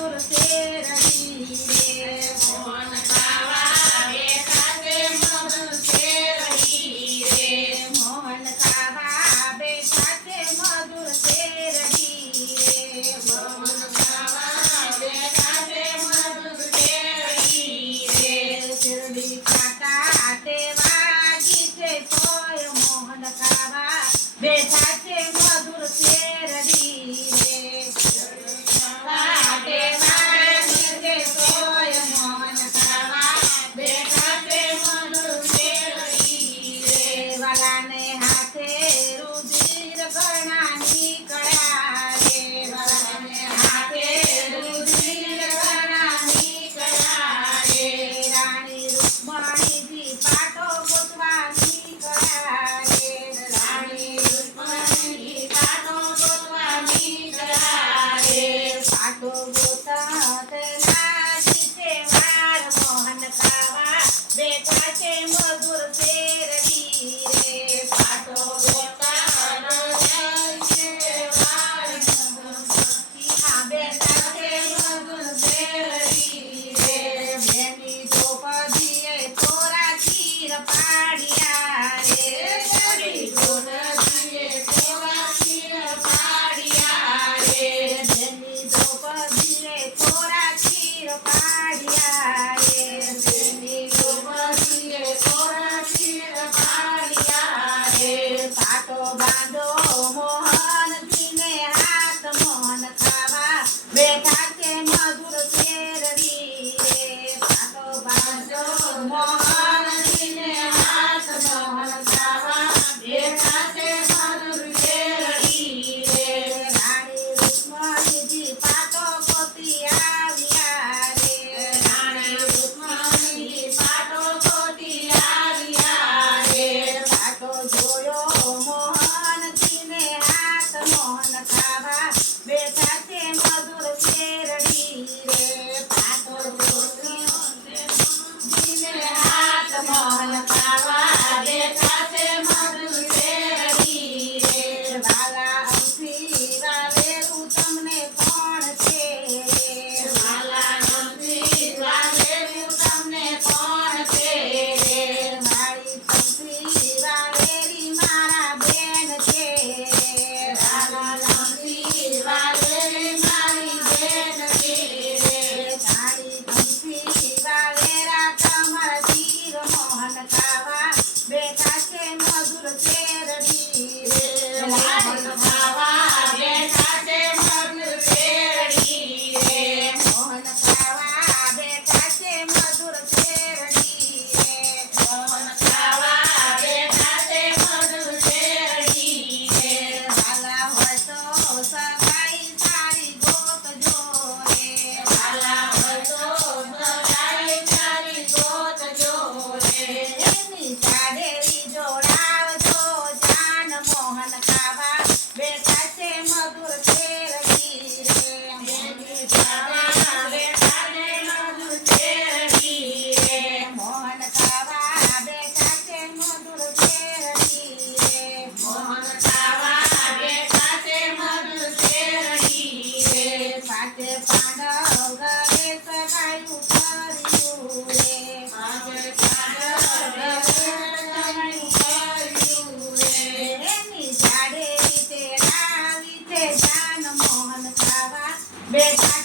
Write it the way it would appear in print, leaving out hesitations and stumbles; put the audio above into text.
મધુર શેરડી રે મોહન ખાવા બેઠા છે મધુર શેરડી રે મોહન ખાવા બેઠા છે મધુર શેરડી રે મોહન ખાવા બેઠા છે મધુર શેરડી રે શેરડી ખાતા તે વાગી છે સોય મોહન ખાવા બેઠા છે મધુર શેરડી રે ખાતે વાગી છે સોય મોહન ખાવા બેઠા છે મધુર શેરડી રે વાલાને હાથે રુધિર ઘણા નીકળ્યા રે વાલાને હાથે રુધિર ઘણા નીકળ્યા રે રાણી રૂકમણીજી પાટો ગોતવા નીકળ્યા રે રાણી રૂકમણીજી પાટો ગોતવા નીકળ્યા રે પાટો ગોતા તે લાગી છે વાર મોહન ખાવા બેઠા છે મધુર શેરડી રે પાટો ગોતા લાગી છે વાર આ બેઠા છે મધુર શેરડી રે બેની દ્રૌપદીએ થોરા ચીર પાડ્યા રે બેની દ્રૌપદીએ થોરા ચીર પાડ્યા રે બેની દ્રૌપદીએ થોરા ચીર પાડ્યા રે બેની દ્રૌપદીએ થોરા ચીર પાડ્યા રે પાટો બાંધો મોહનજીને હાથ મોહન ખાવા બેઠા છે મધુર શેરડી રે પાટો બાંધો મોહનજીને હાથ મોહન ખાવા બેઠા છે મધુર શેરડી રે રાણી રૂકમણીજી પાટો ગોતી આવ્યા રે રાણી રૂકમણીજી પાટો ગોતી આવ્યા રે પાટો જોયો મોહનજીને હાથ મોહન ખાવા બેઠા છે મધુર શેરડી રે પાટો જોયો મોહનજીને હાથ મોહન ખાવા બેઠા છે મધુર શેરડી રે વાલા અમથી વાલેરું તમને કોણ છે વાલા અમથી વાલેરું તમને કોણ છે મારી અમથી વાલેરી મારા બેન છે વાલા અમથી વાલેરી મારી બેન છે તારી અમથી વાલેરા તમારા તીર મોહન ખાવા બેઠા છે મધુર શેરડી રે મોહન ખાવા બેઠા છે મધુર શેરડી રે મોહન ખાવા બેઠા છે મધુર શેરડી રે મોહન ખાવા બેઠા છે મધુર શેરડી રે વાલા હોય તો સગાઈ સારી ગોતજો રે વાલા હોય તો સગાઈ સારી ગોતજો રે એની સાડેરી જોડાવજો જાન મોહન ખાવા બેઠા છે મધુર શેરડી રે એની ખાવા બેઠા છે મધુર શેરડી રે મોહન ખાવા બેઠા છે મધુર શેરડી રે મોહન ખાવા બેઠા છે મધુર શેરડી રે પાંચે પાંડવ ઘરે સગાયું કર્યું રે પાંચે પાંડવ ઘરે સગાયું કર્યું રે એની સાડેરી તે લાવી છે જાન મોહન ખાવા બેઠા